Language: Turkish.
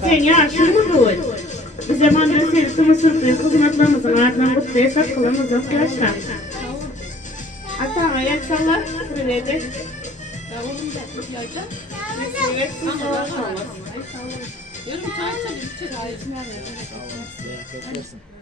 Sen yaşın mı bu? Bir zamanda seni sınırsız hizmetlerimizin ardından bu destek kılımız arkadaşlar. Atama yaksalar, buraya Yarım çay içelim.